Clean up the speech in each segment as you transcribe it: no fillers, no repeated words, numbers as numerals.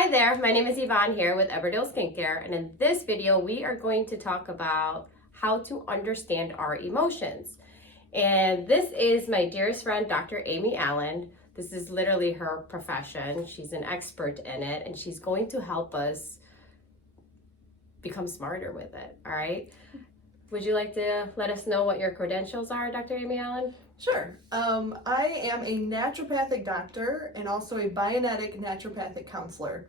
Hi there, my name is Yvonne here with Everdale Skincare, and in this video we are going to talk about how to understand our emotions. And this is my dearest friend, Dr. Amy Allen. This is literally her profession. She's an expert in it, and she's going to help us become smarter with it, all right? Would you like to let us know what your credentials are, Dr. Amy Allen? Sure. I am a naturopathic doctor and also a Bionetic naturopathic counselor.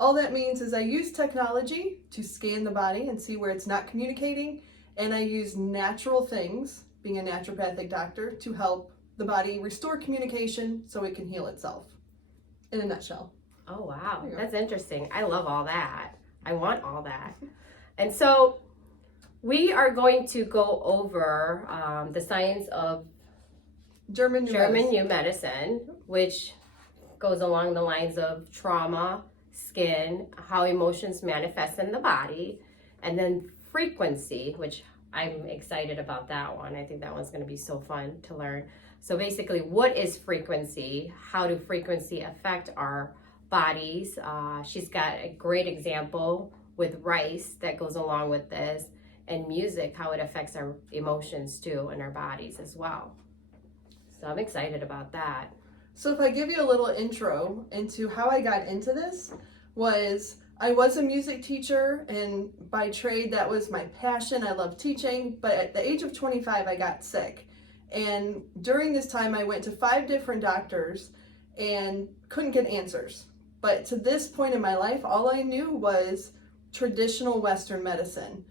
All that means is I use technology to scan the body and see where it's not communicating, and I use natural things, being a naturopathic doctor, to help the body restore communication so it can heal itself. In a nutshell. Oh, wow. That's interesting. I love all that. I want all that. And so we are going to go over the science of German New medicine, which goes along the lines of trauma, skin, how emotions manifest in the body, and then frequency, which I'm excited about that one. I think that one's going to be so fun to learn. So basically, what is frequency? How do frequency affect our bodies? She's got a great example with rice that goes along with this, and music, how it affects our emotions too and our bodies as well. So I'm excited about that. So if I give you a little intro into how I got into this, I was a music teacher, and by trade that was my passion. I love teaching, but at the age of 25 I got sick. And during this time I went to 5 different doctors and couldn't get answers. But to this point in my life, all I knew was traditional Western medicine.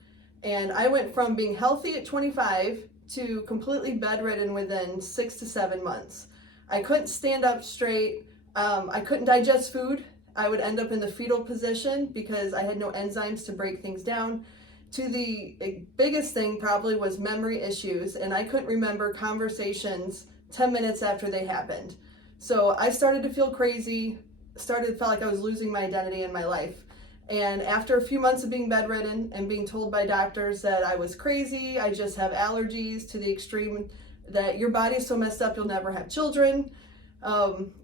And I went from being healthy at 25 to completely bedridden within 6 to 7 months. I couldn't stand up straight. I couldn't digest food. I would end up in the fetal position because I had no enzymes to break things down. To the biggest thing probably was memory issues, and I couldn't remember conversations 10 minutes after they happened. So I started to feel crazy, felt like I was losing my identity in my life. And after a few months of being bedridden and being told by doctors that I was crazy, I just have allergies to the extreme that your body's so messed up you'll never have children,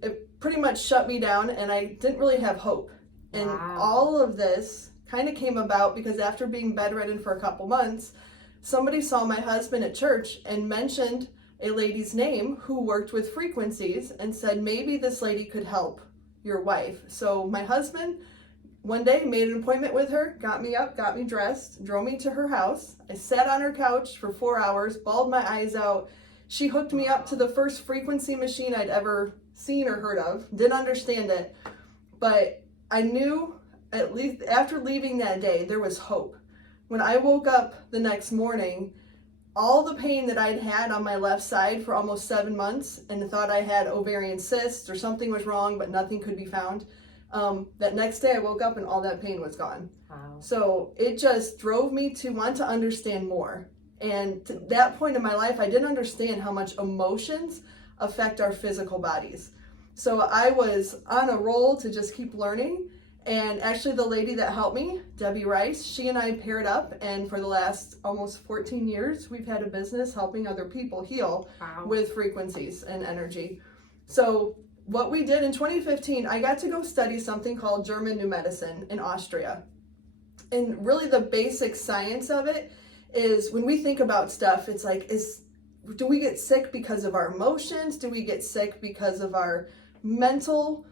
it pretty much shut me down, and I didn't really have hope. And Wow. all of this kind of came about because after being bedridden for a couple months, somebody saw my husband at church and mentioned a lady's name who worked with frequencies and said, maybe this lady could help your wife. So my husband one day made an appointment with her, got me up, got me dressed, drove me to her house. I sat on her couch for 4 hours, bawled my eyes out. She hooked me up to the first frequency machine I'd ever seen or heard of. Didn't understand it, but I knew at least after leaving that day, there was hope. When I woke up the next morning, all the pain that I'd had on my left side for almost 7 months and thought I had ovarian cysts or something was wrong, but nothing could be found. That next day I woke up and all that pain was gone. Wow. So it just drove me to want to understand more. And to that point in my life, I didn't understand how much emotions affect our physical bodies. So I was on a roll to just keep learning. And actually the lady that helped me, Debbie Rice, she and I paired up, and for the last almost 14 years, we've had a business helping other people heal. Wow. With frequencies and energy. So what we did in 2015, I got to go study something called German New Medicine in Austria. And really the basic science of it is when we think about stuff, it's like, do we get sick because of our emotions? Do we get sick because of our mental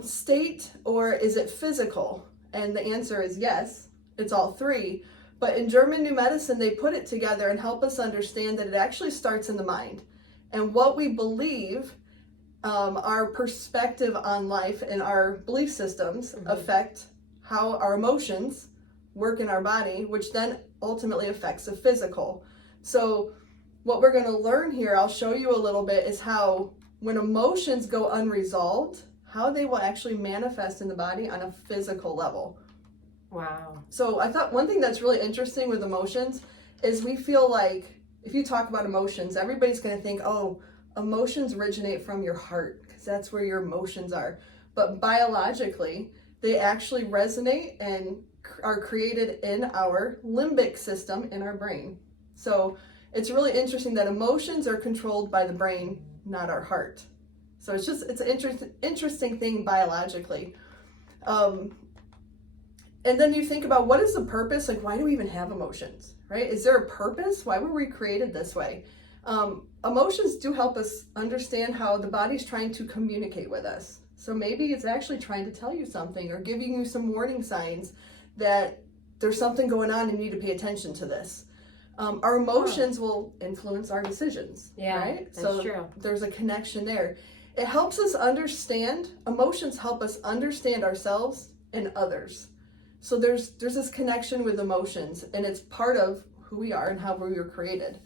state, or is it physical? And the answer is yes, it's all three. But in German New Medicine, they put it together and help us understand that it actually starts in the mind. And what we believe, our perspective on life and our belief systems affect how our emotions work in our body, which then ultimately affects the physical. So what we're going to learn here, I'll show you a little bit, is how when emotions go unresolved, how they will actually manifest in the body on a physical level. Wow. So I thought one thing that's really interesting with emotions is we feel like if you talk about emotions, everybody's going to think, oh, emotions originate from your heart because that's where your emotions are. But biologically, they actually resonate and are created in our limbic system in our brain. So it's really interesting that emotions are controlled by the brain, not our heart. So it's an interesting thing biologically. And then you think about, what is the purpose? Like, why do we even have emotions, right? Is there a purpose? Why were we created this way? Emotions do help us understand how the body's trying to communicate with us. So maybe it's actually trying to tell you something or giving you some warning signs that there's something going on and you need to pay attention to this. Our emotions will influence our decisions, right? That's so true. There's a connection there. It helps us understand, emotions help us understand ourselves and others. So there's this connection with emotions, and it's part of who we are and how we were created.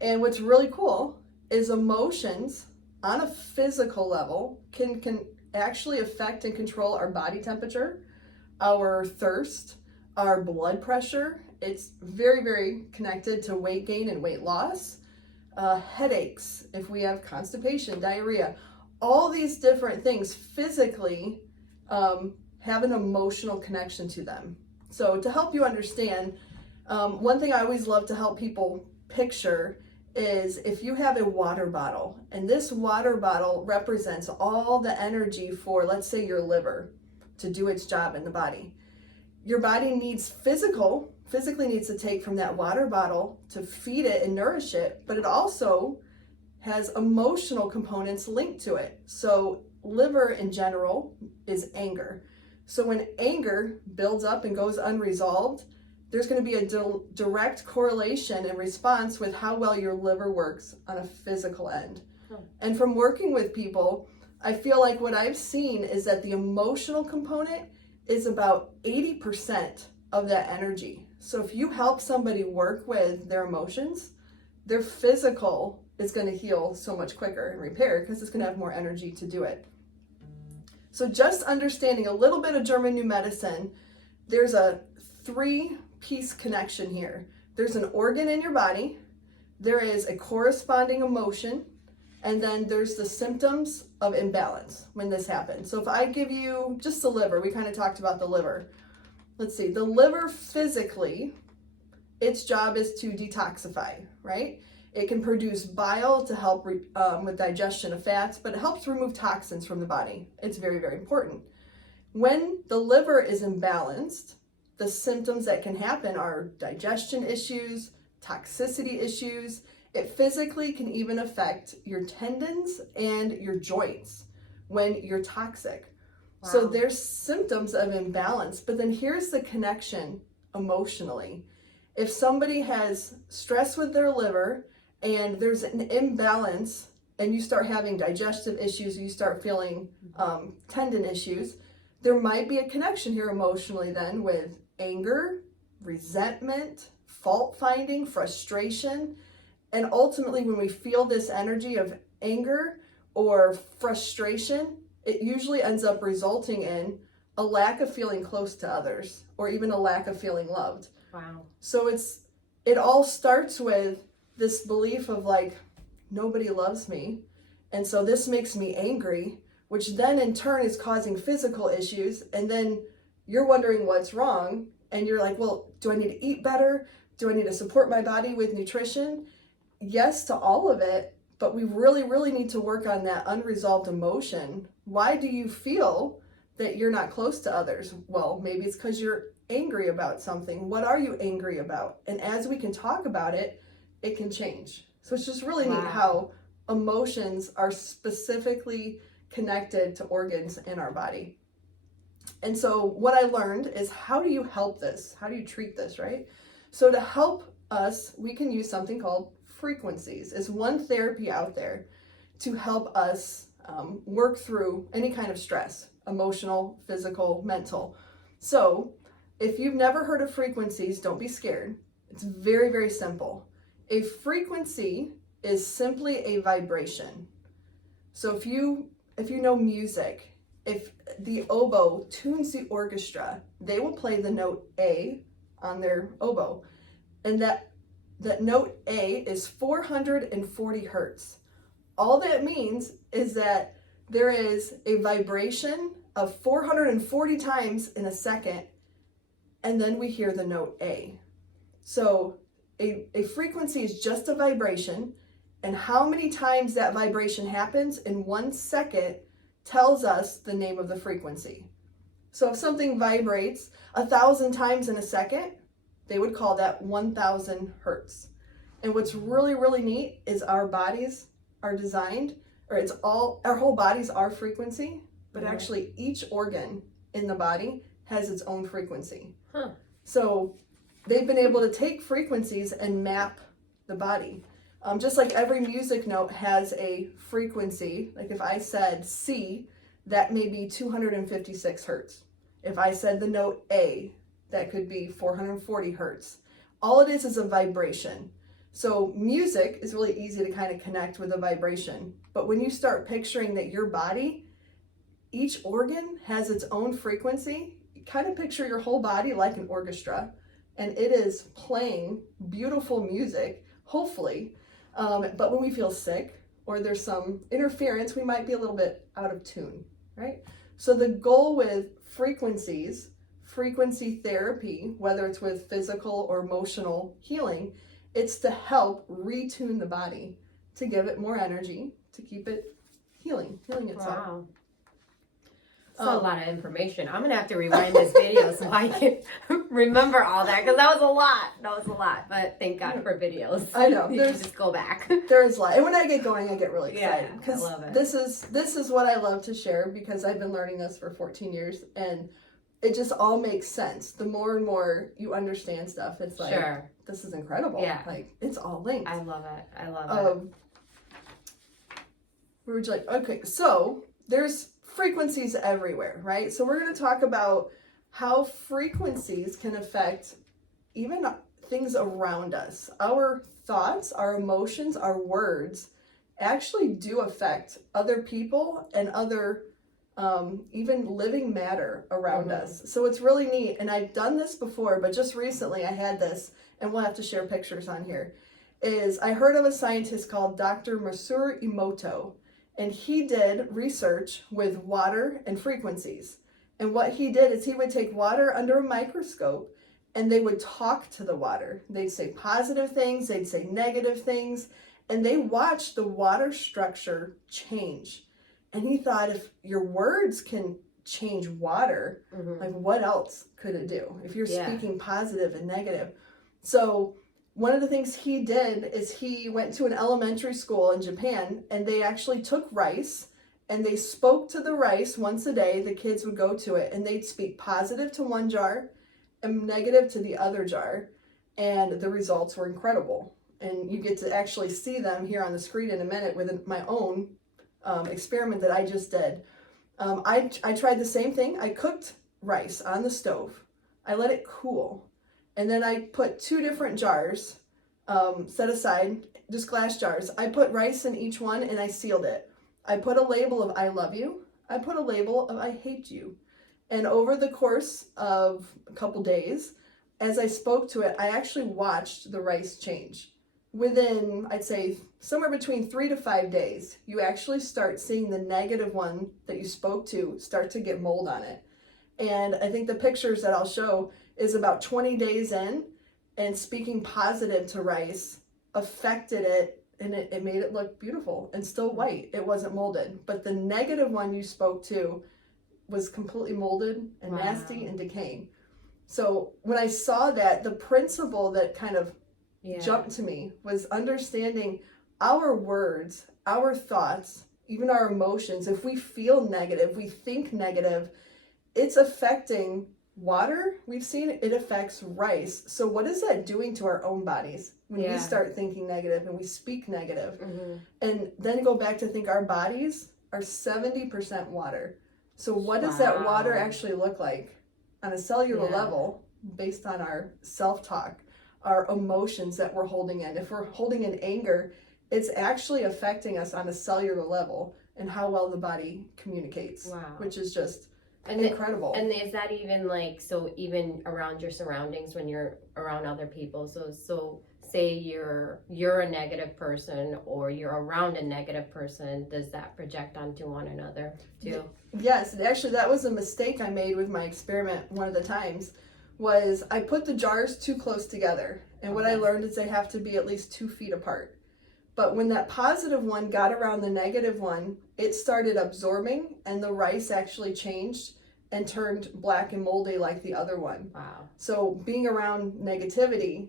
And what's really cool is emotions on a physical level can actually affect and control our body temperature, our thirst, our blood pressure. It's very, very connected to weight gain and weight loss, headaches, if we have constipation, diarrhea, all these different things physically have an emotional connection to them. So to help you understand, one thing I always love to help people picture is if you have a water bottle, and this water bottle represents all the energy for, let's say, your liver to do its job in the body. Your body needs physically needs to take from that water bottle to feed it and nourish it, but it also has emotional components linked to it. So liver in general is anger. So when anger builds up and goes unresolved, there's going to be a direct correlation and response with how well your liver works on a physical end. And from working with people, I feel like what I've seen is that the emotional component is about 80% of that energy. So if you help somebody work with their emotions, their physical is going to heal so much quicker and repair because it's going to have more energy to do it. So just understanding a little bit of German New Medicine, there's a 3-piece connection here. There's an organ in your body, there is a corresponding emotion, and then there's the symptoms of imbalance when this happens. So if I give you just the liver, we kind of talked about the liver. Let's see, the liver physically, its job is to detoxify, right? It can produce bile to help with digestion of fats, but it helps remove toxins from the body. It's very, very important. When the liver is imbalanced, the symptoms that can happen are digestion issues, toxicity issues. It physically can even affect your tendons and your joints when you're toxic. Wow. So there's symptoms of imbalance, but then here's the connection emotionally. If somebody has stress with their liver and there's an imbalance and you start having digestive issues, you start feeling tendon issues, there might be a connection here emotionally then with anger, resentment, fault finding, frustration. And ultimately, when we feel this energy of anger or frustration, it usually ends up resulting in a lack of feeling close to others or even a lack of feeling loved. Wow. So it all starts with this belief of like, nobody loves me. And so this makes me angry, which then in turn is causing physical issues. And then you're wondering what's wrong. And you're like, well, do I need to eat better? Do I need to support my body with nutrition? Yes to all of it, but we really, really need to work on that unresolved emotion. Why do you feel that you're not close to others? Well, maybe it's because you're angry about something. What are you angry about? And as we can talk about it, it can change. So it's just really neat how emotions are specifically connected to organs in our body. And so what I learned is, how do you help this? How do you treat this, right? So to help us, we can use something called frequencies. It's one therapy out there to help us work through any kind of stress, emotional, physical, mental. So if you've never heard of frequencies, don't be scared. It's very, very simple. A frequency is simply a vibration. So if you know music, if the oboe tunes the orchestra, they will play the note A on their oboe. And that note A is 440 hertz. All that means is that there is a vibration of 440 times in a second, and then we hear the note A. So a frequency is just a vibration, and how many times that vibration happens in 1 second tells us the name of the frequency. So if something vibrates 1,000 times in a second, they would call that 1,000 hertz. And what's really, really neat is our bodies are designed, or our whole bodies are frequency, but actually each organ in the body has its own frequency. Huh. So they've been able to take frequencies and map the body. Just like every music note has a frequency, like if I said C, that may be 256 hertz. If I said the note A, that could be 440 hertz. All it is a vibration. So music is really easy to kind of connect with a vibration. But when you start picturing that your body, each organ has its own frequency, you kind of picture your whole body like an orchestra, and it is playing beautiful music, hopefully. But when we feel sick or there's some interference, we might be a little bit out of tune, right? So the goal with frequencies, frequency therapy, whether it's with physical or emotional healing, it's to help retune the body, to give it more energy, to keep it healing itself. Wow. That's a lot of information. I'm going to have to rewind this video so I can remember all that, because that was a lot. But thank God for videos. I know. You can just go back. There's a lot. And when I get going, I get really excited. Yeah, I love it. This is what I love to share, because I've been learning this for 14 years, and it just all makes sense. The more and more you understand stuff, it's like, sure. This is incredible. Yeah. Like, it's all linked. I love it. We were like, okay, so there's frequencies everywhere, right? So we're going to talk about how frequencies can affect even things around us. Our thoughts, our emotions, our words actually do affect other people and other even living matter around us. So it's really neat. And I've done this before, but just recently I had this, and we'll have to share pictures on here, is I heard of a scientist called Dr. Masaru Emoto, and he did research with water and frequencies. And what he did is he would take water under a microscope, and they would talk to the water. They'd say positive things, they'd say negative things, and they watched the water structure change. And he thought, if your words can change water, like what else could it do if you're speaking positive and negative? So one of the things he did is he went to an elementary school in Japan, and they actually took rice and they spoke to the rice once a day. The kids would go to it and they'd speak positive to one jar and negative to the other jar, and the results were incredible. And you get to actually see them here on the screen in a minute with my own experiment that I just did. I tried the same thing. I cooked rice on the stove. I let it cool. And then I put 2 different jars set aside, just glass jars. I put rice in each one and I sealed it. I put a label of I love you. I put a label of I hate you. And over the course of a couple days, as I spoke to it, I actually watched the rice change. Within, I'd say, somewhere between 3 to 5 days, you actually start seeing the negative one that you spoke to start to get mold on it. And I think the pictures that I'll show is about 20 days in, and speaking positive to rice affected it, and it made it look beautiful and still white. It wasn't molded. But the negative one you spoke to was completely molded and nasty and decaying. So when I saw that, the principle that kind of jumped to me was understanding our words, our thoughts, even our emotions. If we feel negative, we think negative, it's affecting water. We've seen it affects rice. So what is that doing to our own bodies when we start thinking negative and we speak negative? And then go back to think our bodies are 70% water. So what does that water actually look like on a cellular level based on our self-talk, our emotions that we're holding in? If we're holding in anger, it's actually affecting us on a cellular level and how well the body communicates, which is just incredible. And is that even like, so even around your surroundings when you're around other people? So say you're a negative person or you're around a negative person, does that project onto one another too? Yes, and actually that was a mistake I made with my experiment one of the times, was I put the jars too close together. And what I learned is they have to be at least 2 feet apart. But when that positive one got around the negative one, it started absorbing and the rice actually changed and turned black and moldy like the other one. Wow. So being around negativity,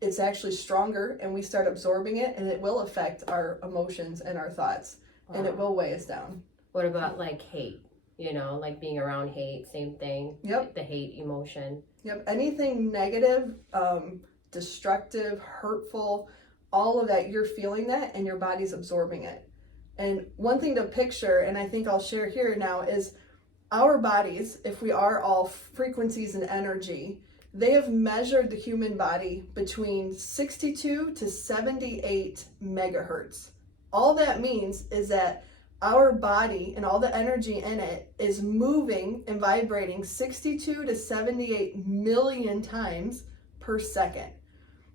it's actually stronger, and we start absorbing it, and it will affect our emotions and our thoughts, and it will weigh us down. What about like hate? Like being around hate, same thing. Yep. The hate emotion. Yep. Anything negative, destructive, hurtful, all of that, you're feeling that, and your body's absorbing it. And one thing to picture, and I think I'll share here now, is our bodies, if we are all frequencies and energy, they have measured the human body between 62 to 78 megahertz. All that means is that our body and all the energy in it is moving and vibrating 62 to 78 million times per second.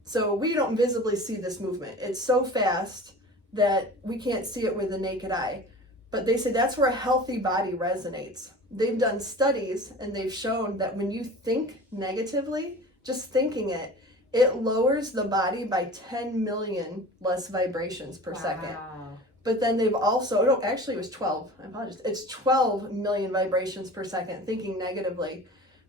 So we don't visibly see this movement. It's so fast that we can't see it with the naked eye. But they say that's where a healthy body resonates. They've done studies, and they've shown that when you think negatively, just thinking it, it lowers the body by 10 million less vibrations per second. But then they've also, no, actually it was 12, I apologize. It's 12 million vibrations per second thinking negatively.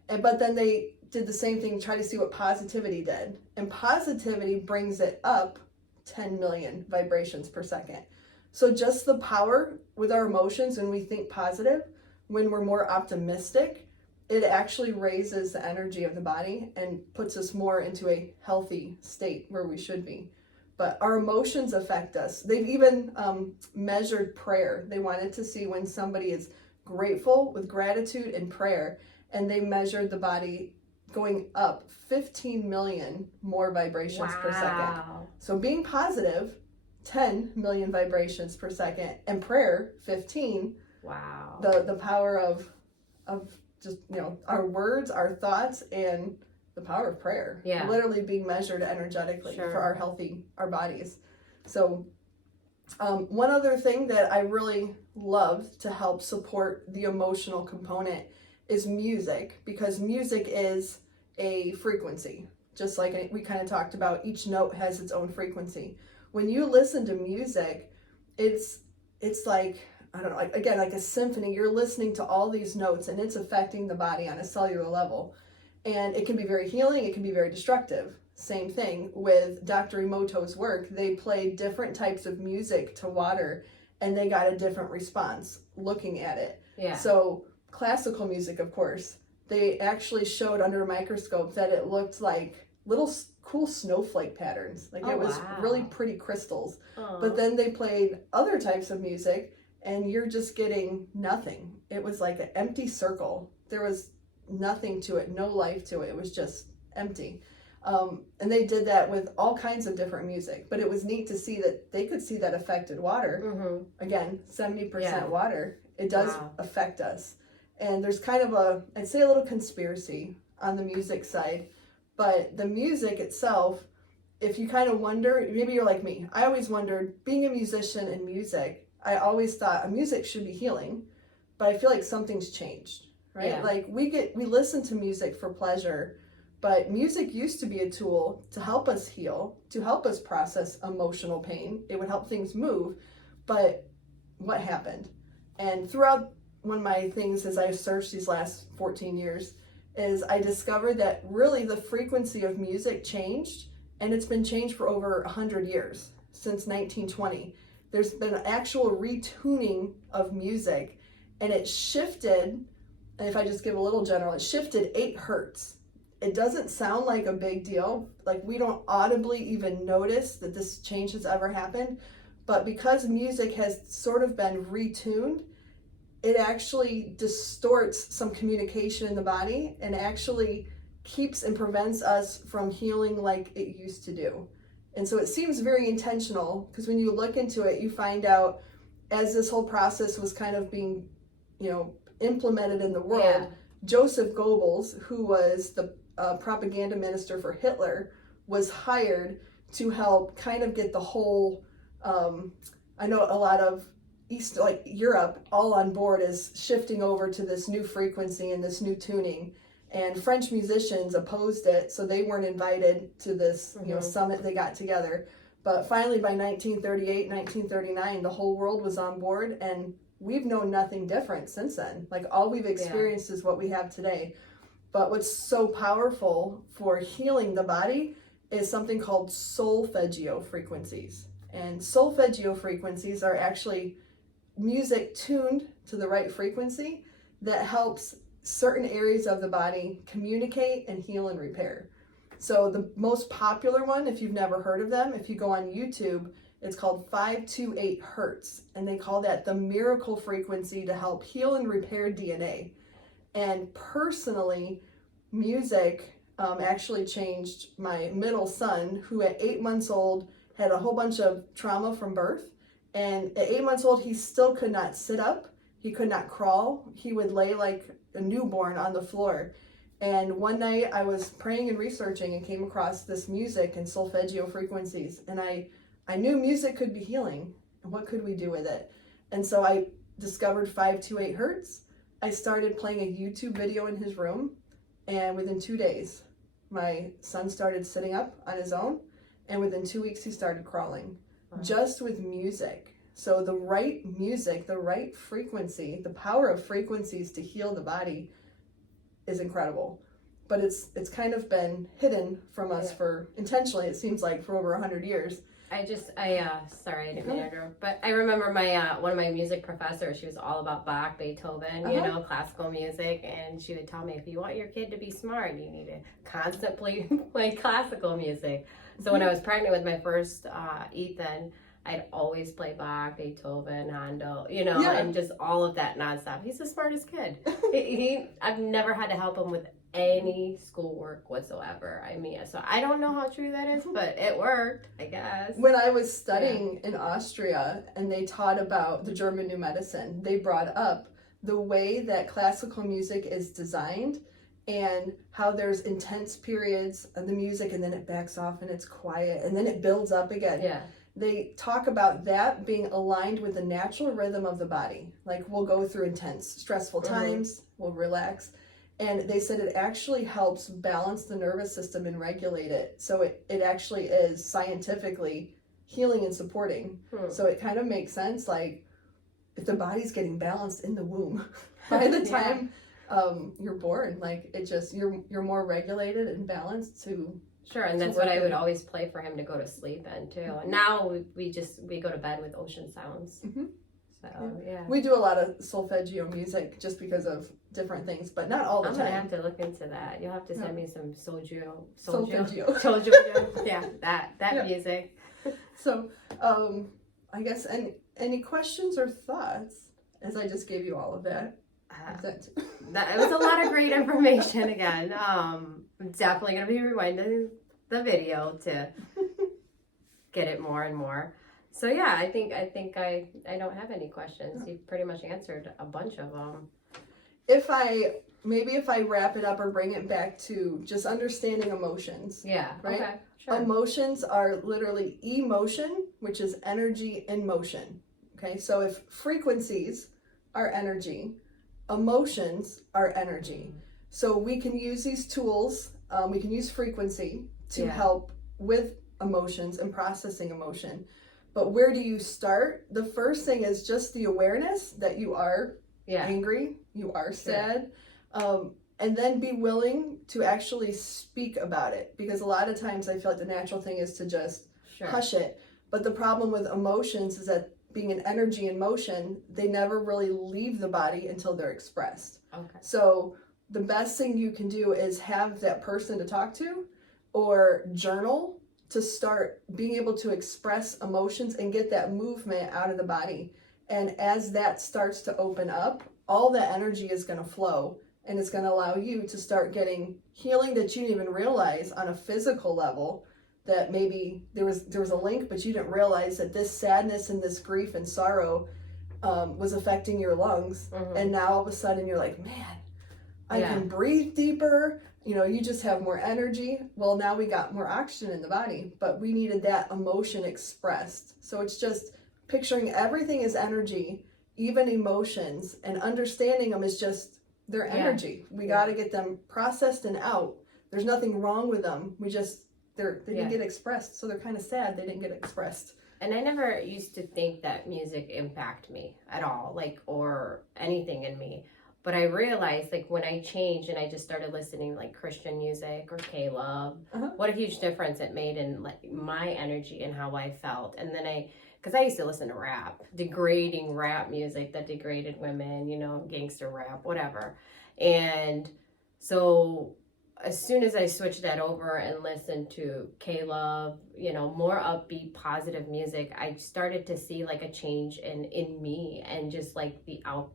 But then they did the same thing, try to see what positivity did. And positivity brings it up 10 million vibrations per second. So just the power with our emotions when we think positive, when we're more optimistic, it actually raises the energy of the body and puts us more into a healthy state where we should be. But our emotions affect us. They've even measured prayer. They wanted to see when somebody is grateful with gratitude and prayer, and they measured the body going up 15 million more vibrations per second. So being positive, 10 million vibrations per second, and prayer, 15. Wow. The power of just, our words, our thoughts, and the power of prayer. Yeah. Literally being measured energetically for our bodies. So one other thing that I really love to help support the emotional component is music, because music is a frequency. Just like we kind of talked about, each note has its own frequency. When you listen to music, it's like, I don't know, again, like a symphony. You're listening to all these notes, and it's affecting the body on a cellular level. And it can be very healing, it can be very destructive. Same thing with Dr. Emoto's work. They played different types of music to water, and they got a different response looking at it. Yeah. So classical music, of course, they actually showed under a microscope that it looked like little cool snowflake patterns. Like it was really pretty crystals. But then they played other types of music, and you're just getting nothing. It was like an empty circle. There was nothing to it, no life to it. It was just empty. And they did that with all kinds of different music. But it was neat to see that they could see that affected water. Mm-hmm. Again, 70% water. It does affect us. And there's kind of I'd say a little conspiracy on the music side. But the music itself, if you kind of wonder, maybe you're like me. I always wondered, being a musician in music, I always thought music should be healing. But I feel like something's changed, right? Yeah. Like we listen to music for pleasure, but music used to be a tool to help us heal, to help us process emotional pain. It would help things move. But what happened? And throughout one of my things as I've searched these last 14 years is I discovered that really the frequency of music changed, and it's been changed for over 100 years, since 1920. There's been an actual retuning of music, and it shifted, and if I just give a little general, it shifted 8 hertz. It doesn't sound like a big deal. Like we don't audibly even notice that this change has ever happened, but because music has sort of been retuned, it actually distorts some communication in the body and actually keeps and prevents us from healing like it used to do. And so it seems very intentional, because when you look into it, you find out as this whole process was kind of being, implemented in the world, Joseph Goebbels, who was the propaganda minister for Hitler, was hired to help kind of get the whole, I know a lot of Europe all on board is shifting over to this new frequency and this new tuning, and French musicians opposed it, so they weren't invited to this summit they got together. But finally by 1938, 1939, the whole world was on board, and we've known nothing different since then. Like all we've experienced is what we have today. But what's so powerful for healing the body is something called solfeggio frequencies. And solfeggio frequencies are actually music tuned to the right frequency that helps certain areas of the body communicate and heal and repair. So the most popular one, if you've never heard of them, if you go on YouTube, it's called 528 hertz, and they call that the miracle frequency to help heal and repair DNA. And personally, music actually changed my middle son, who at 8 months old had a whole bunch of trauma from birth. And at 8 months old, he still could not sit up. He could not crawl. He would lay like a newborn on the floor. And one night I was praying and researching and came across this music and solfeggio frequencies. And I knew music could be healing. And what could we do with it? And so I discovered 528 hertz. I started playing a YouTube video in his room. And within 2 days, my son started sitting up on his own. And within 2 weeks, he started crawling. Wow. Just with music. So the right music, the right frequency, the power of frequencies to heal the body is incredible. But it's kind of been hidden from us for, intentionally, it seems like, for over 100 years. Sorry, I didn't mean to interrupt, but I remember my one of my music professors, she was all about Bach, Beethoven, you know, classical music, and she would tell me, if you want your kid to be smart, you need to constantly play classical music. So when I was pregnant with my first Ethan, I'd always play Bach, Beethoven, Handel, you know, and just all of that nonstop. He's the smartest kid. I've never had to help him with any schoolwork whatsoever. I mean, so I don't know how true that is, but it worked, I guess. When I was studying in Austria and they taught about the German New Medicine, they brought up the way that classical music is designed and how there's intense periods of the music and then it backs off and it's quiet and then it builds up again. Yeah. They talk about that being aligned with the natural rhythm of the body. Like we'll go through intense, stressful times, we'll relax. And they said it actually helps balance the nervous system and regulate it. So it actually is scientifically healing and supporting. So it kind of makes sense, like if the body's getting balanced in the womb, by the time you're born, like it just, you're more regulated and balanced to... Sure, and that's what I would always play for him to go to sleep in too. And now we go to bed with ocean sounds. So yeah. We do a lot of solfeggio music just because of different things, but not all the time. I'm gonna have to look into that. You'll have to send me some solfeggio. Yeah, that music. So, I guess any questions or thoughts as I just gave you all of that? That was a lot of great information again. I'm definitely gonna be rewinding the video to get it more and more. So yeah, I think I don't have any questions. You've pretty much answered a bunch of them. If I wrap it up or bring it back to just understanding emotions. Yeah. Right? Okay. Sure. Emotions are literally emotion, which is energy in motion. Okay, so if frequencies are energy, emotions are energy. So we can use these tools. We can use frequency to help with emotions and processing emotion. But where do you start? The first thing is just the awareness that you are angry, you are sad, and then be willing to actually speak about it. Because a lot of times I feel like the natural thing is to just hush it. But the problem with emotions is that being an energy in motion, they never really leave the body until they're expressed. Okay. So the best thing you can do is have that person to talk to or journal to start being able to express emotions and get that movement out of the body. And as that starts to open up, all the energy is going to flow and it's going to allow you to start getting healing that you didn't even realize on a physical level, that maybe there was a link, but you didn't realize that this sadness and this grief and sorrow was affecting your lungs. And now all of a sudden you're like, man, I can breathe deeper. You know, you just have more energy. Well, now we got more oxygen in the body, but we needed that emotion expressed. So it's just picturing everything as energy, even emotions, and understanding them is just their energy. We got to get them processed and out. There's nothing wrong with them. We just, they didn't get expressed. So they're kind of sad they didn't get expressed. And I never used to think that music impacted me at all, like, or anything in me. But I realized, like, when I changed and I just started listening, like, Christian music or K-Love, what a huge difference it made in, like, my energy and how I felt. And then because I used to listen to rap, degrading rap music that degraded women, you know, gangster rap, whatever. And so as soon as I switched that over and listened to K-Love, you know, more upbeat, positive music, I started to see like a change in me and just like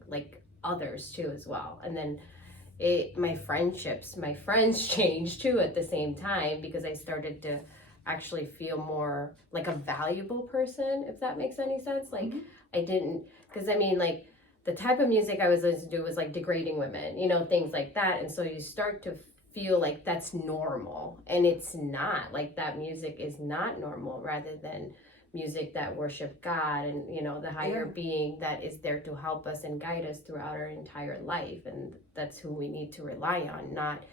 like others too as well. And then my friends changed too at the same time, because I started to actually feel more like a valuable person, if that makes any sense. Like I didn't, because I mean, like the type of music I was listening to was like degrading women, you know, things like that. And so you start to feel like that's normal, and it's not. Like that music is not normal, rather than music that worship God and, you know, the higher being that is there to help us and guide us throughout our entire life. And that's who we need to rely on, not,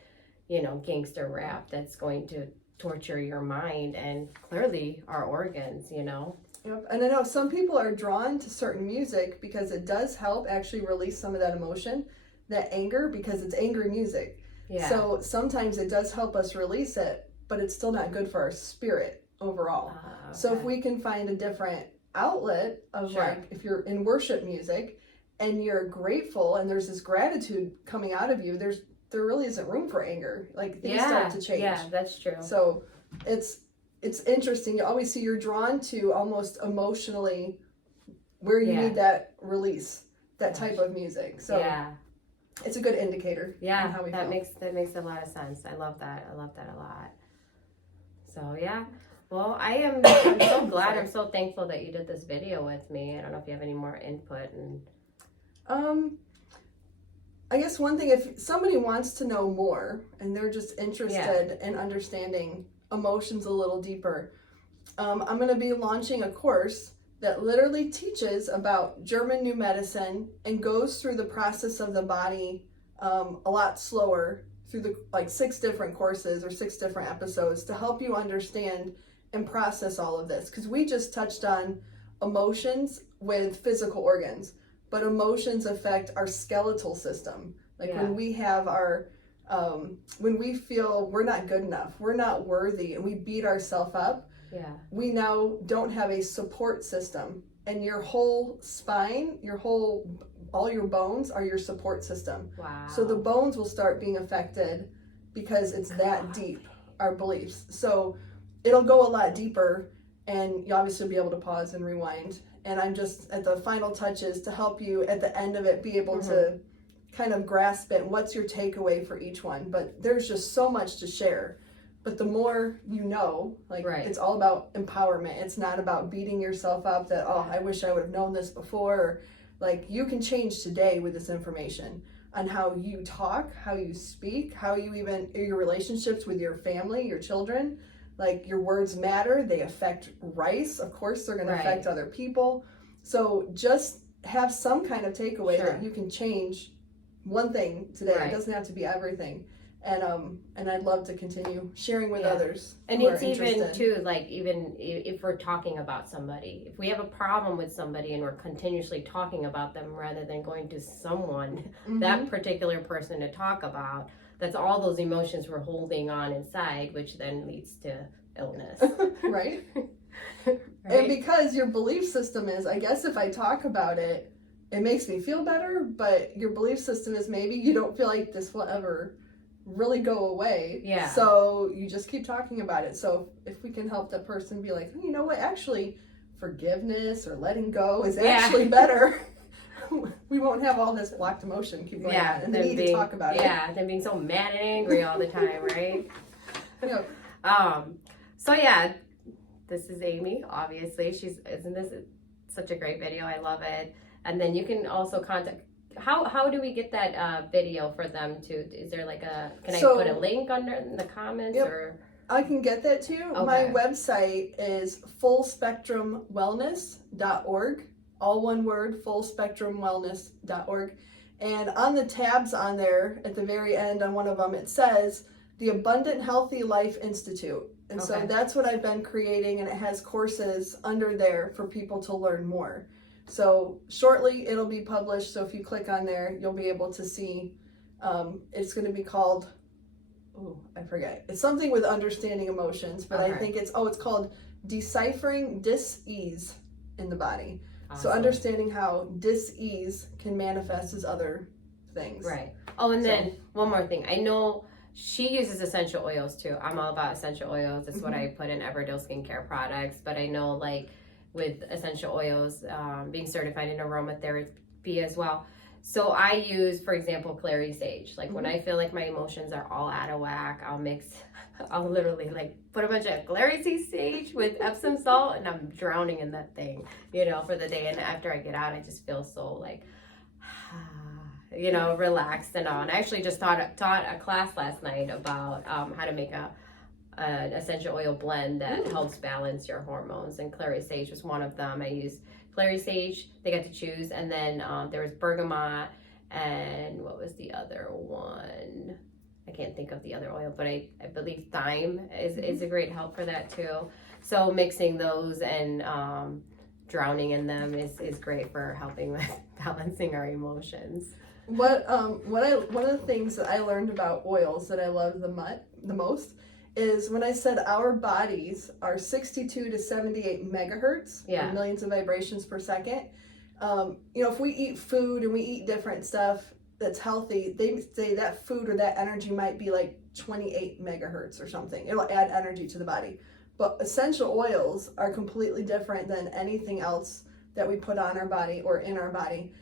you know, gangster rap that's going to torture your mind and clearly our organs, you know. Yep. And I know some people are drawn to certain music because it does help actually release some of that emotion, that anger, because it's angry music. Yeah. So sometimes it does help us release it, but it's still not good for our spirit overall. Okay. So if we can find a different outlet of like, if you're in worship music and you're grateful and there's this gratitude coming out of you, there really isn't room for anger. Like things start to change. Yeah, that's true. So it's interesting. You always see you're drawn to almost emotionally where you need that release, that type of music. So it's a good indicator. Yeah, on how we that feel. makes a lot of sense. I love that. I love that a lot. So yeah. Well, I'm so glad. I'm so thankful that you did this video with me. I don't know if you have any more input. And I guess one thing, if somebody wants to know more and they're just interested in understanding emotions a little deeper, I'm going to be launching a course that literally teaches about German new medicine and goes through the process of the body a lot slower through the like 6 different courses or 6 different episodes to help you understand and process all of this. Because we just touched on emotions with physical organs, but emotions affect our skeletal system. Like when we have our, when we feel we're not good enough, we're not worthy, and we beat ourselves up, we now don't have a support system. And your whole spine, all your bones are your support system. Wow. So the bones will start being affected because it's that deep, our beliefs. So it'll go a lot deeper, and you obviously will be able to pause and rewind. And I'm just at the final touches to help you at the end of it be able to kind of grasp it. What's your takeaway for each one? But there's just so much to share. But the more you know, like it's all about empowerment. It's not about beating yourself up that, oh, I wish I would have known this before. Or, like, you can change today with this information on how you talk, how you speak, how you even, your relationships with your family, your children. Like, your words matter. They affect rice. Of course, they're going to affect other people. So just have some kind of takeaway that you can change one thing today. It doesn't have to be everything. And I'd love to continue sharing with others. And it's even too, like, even if we're talking about somebody, if we have a problem with somebody and we're continuously talking about them rather than going to someone, that particular person to talk about, that's all those emotions we're holding on inside, which then leads to illness. Right? And because your belief system is, I guess if I talk about it, it makes me feel better, but your belief system is maybe you don't feel like this will ever really go away. Yeah. So you just keep talking about it. So if we can help that person be like, oh, you know what, actually forgiveness or letting go is actually better. We won't have all this blocked emotion keep going on and the need to talk about it. Yeah, them being so mad and angry all the time, right? Yep. So yeah, this is Amy, obviously. Isn't this such a great video? I love it. And then you can also contact, how do we get that video for them to, is there like can I put a link under in the comments or? I can get that to you. Okay. My website is fullspectrumwellness.org. All one word, fullspectrumwellness.org. And on the tabs on there, at the very end on one of them, it says the Abundant Healthy Life Institute. And so Okay. that's what I've been creating, and it has courses under there for people to learn more. So shortly it'll be published. So if you click on there, you'll be able to see. It's going to be called, I forget. It's something with understanding emotions, but I Okay. think it's called Deciphering Dis-ease in the Body. So Awesome. understanding how dis-ease can manifest as other things. Right. Oh, and then one more thing. I know she uses essential oils too. I'm all about essential oils. It's what I put in Everdell skincare products. But I know, like, with essential oils, being certified in aromatherapy as well. So I use, for example, clary sage. Like when I feel like my emotions are all out of whack, I'll literally like put a bunch of clary sage with Epsom salt, and I'm drowning in that thing, for the day. And after I get out, I just feel so like, relaxed and all. And I actually just taught a class last night about how to make an essential oil blend that helps balance your hormones, and clary sage was one of them. I used clary sage, they got to choose, and then there was bergamot, and what was the other one? I can't think of the other oil, but I believe thyme is a great help for that too. So mixing those and drowning in them is great for helping with balancing our emotions. One of the things that I learned about oils that I love the most is when I said our bodies are 62 to 78 megahertz, or millions of vibrations per second. If we eat food and we eat different stuff that's healthy, they say that food or that energy might be like 28 megahertz or something. It'll add energy to the body. But essential oils are completely different than anything else that we put on our body or in our body.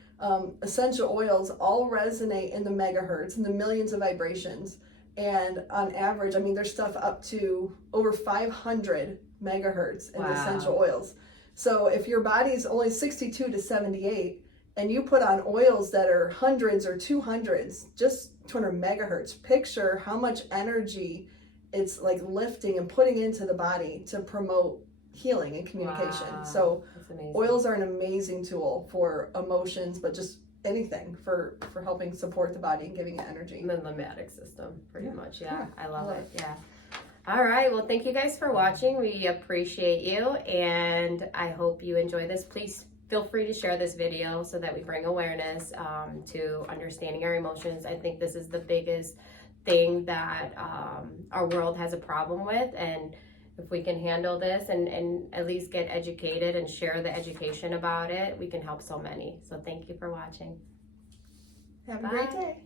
Essential oils all resonate in the megahertz, in the millions of vibrations. And on average, there's stuff up to over 500 megahertz in essential oils. So if your body's only 62 to 78, and you put on oils that are hundreds or 200s, just 200 megahertz, picture how much energy it's like lifting and putting into the body to promote healing and communication. Wow. So That's amazing. oils are an amazing tool for emotions, but just anything for helping support the body and giving it energy. The lymphatic system, pretty much. Yeah, I love it. Yeah. All right. Well, thank you guys for watching. We appreciate you, and I hope you enjoy this. Please feel free to share this video so that we bring awareness to understanding our emotions. I think this is the biggest thing that our world has a problem with, and if we can handle this and at least get educated and share the education about it, we can help so many. So thank you for watching. Have a great day.